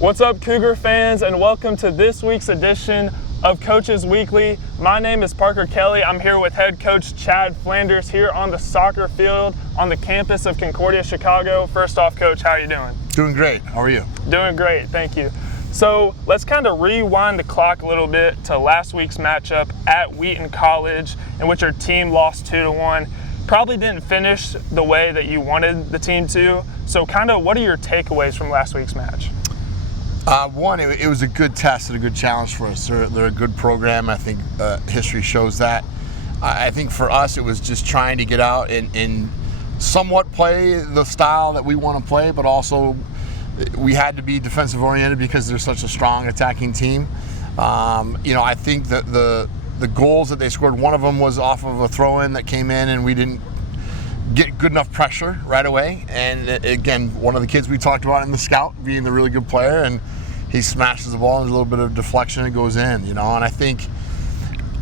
What's up, Cougar fans, and welcome to this week's edition of Coaches Weekly. My name is Parker Kelly. I'm here with head coach Chad Flanders here on the soccer field on the campus of Concordia, Chicago. First off, Coach, how are you doing? Doing great. How are you? Doing great, thank you. So let's kind of rewind the clock a little bit to last week's matchup at Wheaton College, in which your team lost 2-1. Probably didn't finish the way that you wanted the team to. So kind of what are your takeaways from last week's match? One, it was a good test and a good challenge for us. They're a good program. I think history shows that. I think for us, it was just trying to get out and somewhat play the style that we want to play, but also we had to be defensive oriented because they're such a strong attacking team. I think that the goals that they scored, one of them was off of a throw-in that came in and we didn't get good enough pressure right away. And again, one of the kids we talked about in the scout being the really good player, and he smashes the ball and there's a little bit of deflection, it goes in, and I think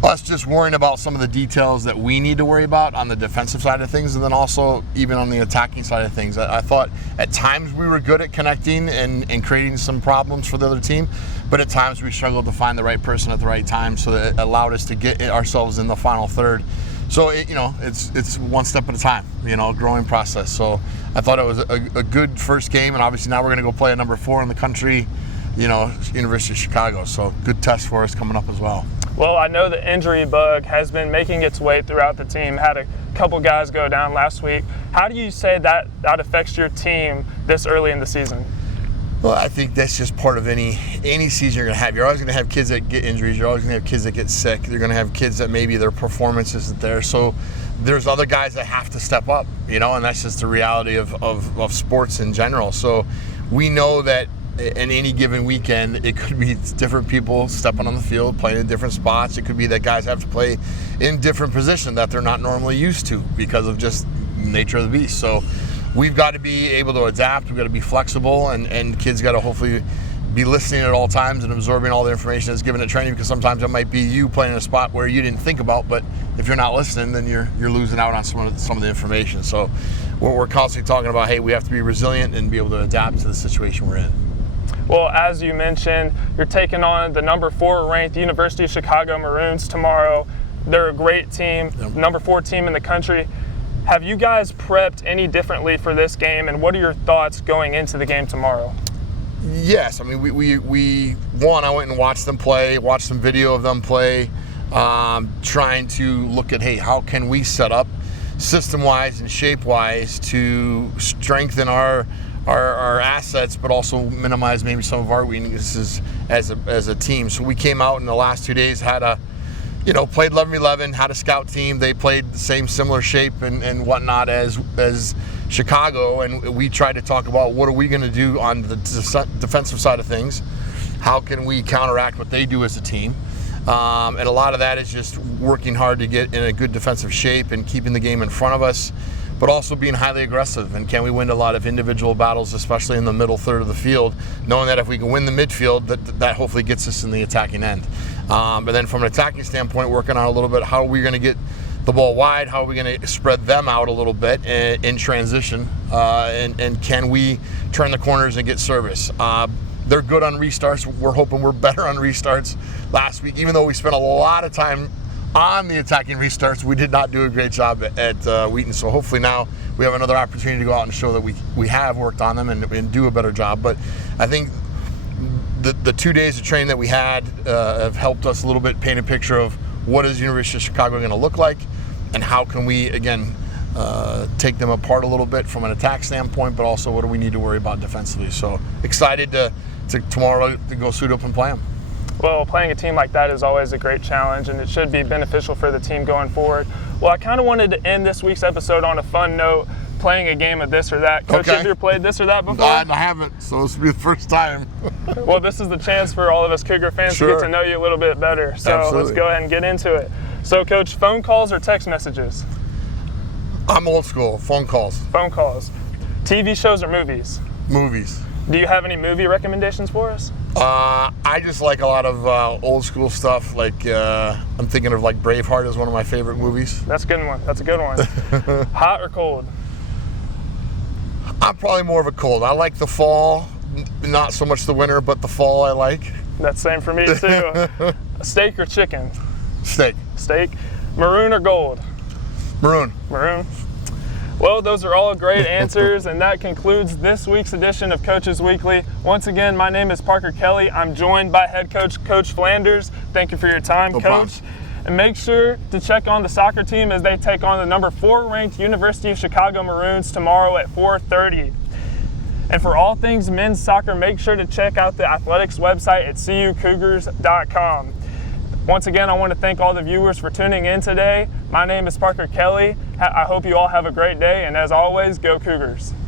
us just worrying about some of the details that we need to worry about on the defensive side of things, and then also even on the attacking side of things. I thought at times we were good at connecting and creating some problems for the other team, but at times we struggled to find the right person at the right time, so that it allowed us to get ourselves in the final third. So it's one step at a time, growing process. So I thought it was a good first game, and obviously now we're going to go play a number 4 in the country, University of Chicago. So good test for us coming up as well. Well, I know the injury bug has been making its way throughout the team. Had a couple guys go down last week. How do you say that affects your team this early in the season? Well, I think that's just part of any season you're going to have. You're always going to have kids that get injuries. You're always going to have kids that get sick. You're going to have kids that maybe their performance isn't there. So there's other guys that have to step up, and that's just the reality of sports in general. So we know that in any given weekend, it could be different people stepping on the field, playing in different spots. It could be that guys have to play in different positions that they're not normally used to because of just nature of the beast. So we've got to be able to adapt. We've got to be flexible, and kids got to hopefully be listening at all times and absorbing all the information that's given at training, because sometimes it might be you playing in a spot where you didn't think about, but if you're not listening, then you're losing out on some of the information. So we're constantly talking about, hey, we have to be resilient and be able to adapt to the situation we're in. Well, as you mentioned, you're taking on the number 4 ranked University of Chicago Maroons tomorrow. They're a great team, number 4 team in the country. Have you guys prepped any differently for this game, and what are your thoughts going into the game tomorrow? Yes, I mean, I went and watched them play, watched some video of them play, trying to look at, hey, how can we set up system-wise and shape-wise to strengthen our assets, but also minimize maybe some of our weaknesses as a team. So we came out in the last 2 days, had played 11-11, had a scout team. They played the same similar shape and whatnot as Chicago, and we tried to talk about what are we going to do on the defensive side of things. How can we counteract what they do as a team? And a lot of that is just working hard to get in a good defensive shape and keeping the game in front of us, but also being highly aggressive. And can we win a lot of individual battles, especially in the middle third of the field, knowing that if we can win the midfield, that hopefully gets us in the attacking end. But then from an attacking standpoint, working on a little bit, how are we going to get the ball wide? How are we going to spread them out a little bit in transition? And can we turn the corners and get service? They're good on restarts. We're hoping we're better on restarts. Last week, even though we spent a lot of time on the attacking restarts, we did not do a great job at Wheaton. So hopefully now we have another opportunity to go out and show that we have worked on them and do a better job. But I think the 2 days of training that we had have helped us a little bit paint a picture of what is University of Chicago going to look like, and how can we, again, take them apart a little bit from an attack standpoint, but also what do we need to worry about defensively. So excited to tomorrow to go suit up and play them. Well, playing a team like that is always a great challenge, and it should be beneficial for the team going forward. Well, I kind of wanted to end this week's episode on a fun note, playing a game of this or that. Coach, have you ever played this or that before? I haven't, so this will be the first time. Well, this is the chance for all of us Cougar fans to get to know you a little bit better. So Absolutely. Let's go ahead and get into it. So, Coach, phone calls or text messages? I'm old school. Phone calls. Phone calls. TV shows or movies? Movies. Do you have any movie recommendations for us? I just like a lot of old school stuff. Like I'm thinking of like Braveheart is one of my favorite movies. That's a good one. That's a good one. Hot or cold? I'm probably more of a cold. I like the fall not so much the winter, but the fall I like. That's same for me too. Steak or chicken? Steak. Steak. Maroon or gold? Maroon. Maroon. Well, those are all great answers, and that concludes this week's edition of Coaches Weekly. Once again, my name is Parker Kelly. I'm joined by head coach, Coach Flanders. Thank you for your time, No Coach. problem. And make sure to check on the soccer team as they take on the number 4 ranked University of Chicago Maroons tomorrow at 4:30. And for all things men's soccer, make sure to check out the athletics website at cucougars.com. Once again, I want to thank all the viewers for tuning in today. My name is Parker Kelly. I hope you all have a great day, and as always, go Cougars.